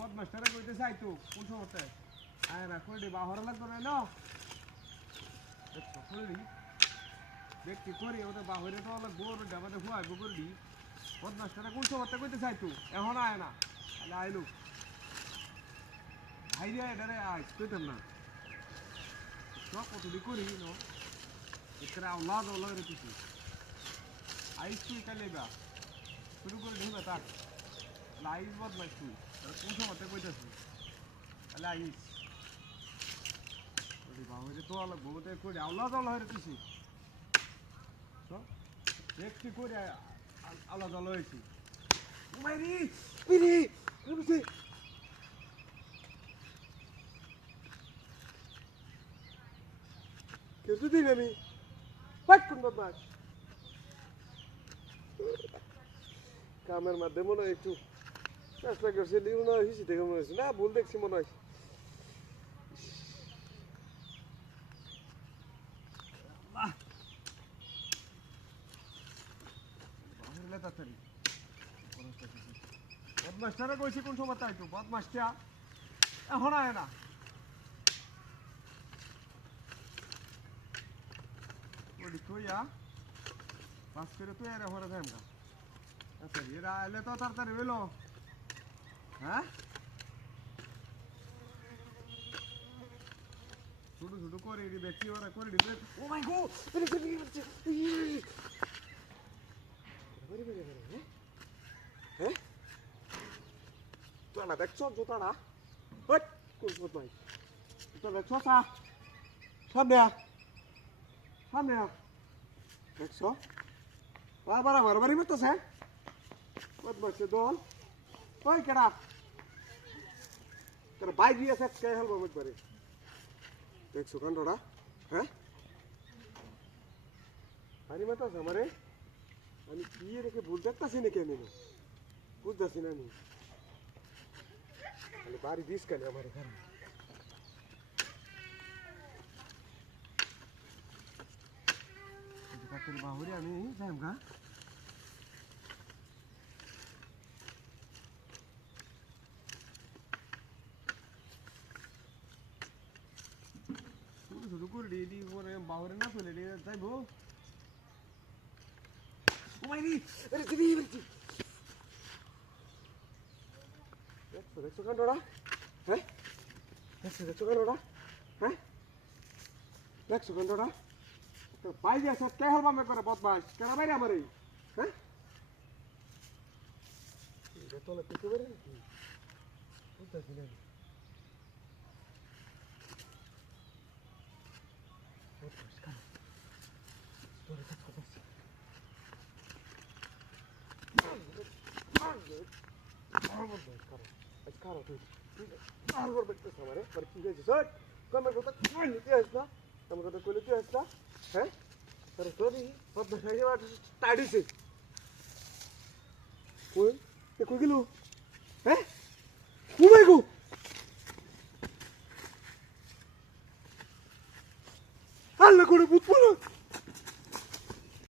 বদমাস্টারে কইতে চাই তো কোন সমস্যায় আয় না করে বাহর লাগতো না না করি ব্যক্তি করি ওদের বাহরে তো লাগবো আমাদের হুয়াইবো করবি বদমাস্টারে কোন সমস্যা কইতে চাই তো এখন আয় না তাহলে আইলু আইডিয়া এটারে আয় কইতাম না সব কতদি করি নো এখানে আওলাদ আওলাদ রেখেছি আইস তুই কালেবা শুরু করে ঢুকে তাক লাইস বদমাইস তুই কোন সমস্যা কইতেছি তাহলে আইস বাহরে তো আলাদা বউতে করে আওলাদ আওলাদ রেখেছি ব্যক্তি করে আলাদা আলাদা হয়েছি মাইরি পিরি বুঝছি কেসে দিন আমি ফাট কোন বদমাস কামের মধ্যে মনে হয় একটু চেষ্টা করছে মনে হয় হিসি থেকে মনে হয়েছে না ভুল দেখছি মনে হয় বদমাস্টারে কইছি কোন সময় তাই তো বদমাস্টা এখন আয় না তুই পাস করে তুই এর ঘরে যাই না আচ্ছা এরা এলে তো তাড়াতাড়ি হইলো হ্যাঁ ছোট ছোট করে ব্যক্তি ওরা করে দিবে ও মাই গড হ্যাঁ তোরা দেখছো জুতাটা হট কোন ভাই তোরা দেখছো সামনে সামনে দেখছো বাবার আমার বাড়ি করতেছে বদমাসে দল কই কেডা তোর বাইক দিয়ে আছে কে হেলবো বুঝবারে দেখছো কান্ডটা হ্যাঁ বাড়ি মারতেছে আমারে আমি কি রেখে ভুল দেখতেছি নাকি আমি বুঝতেছি না আমি খালি বাড়ি দিস কেন আমার এখানে বাহুরে আমি যাই গা শুরু করে দিয়ে পরে বাহুরে না চলে দিয়ে যাইবো দেখছো কান্ডটা হ্যাঁ দেখছো কান্ডটা হ্যাঁ দেখছো কান্ডটা বাইরে আছে কে হলবা মে করে বদমাস কেন বাইরে আমার এই হ্যাঁ তোলে পেতে পারে নাকি বুঝতেছি না হ্যাঁ তাড়িছে কই গেল হ্যাঁ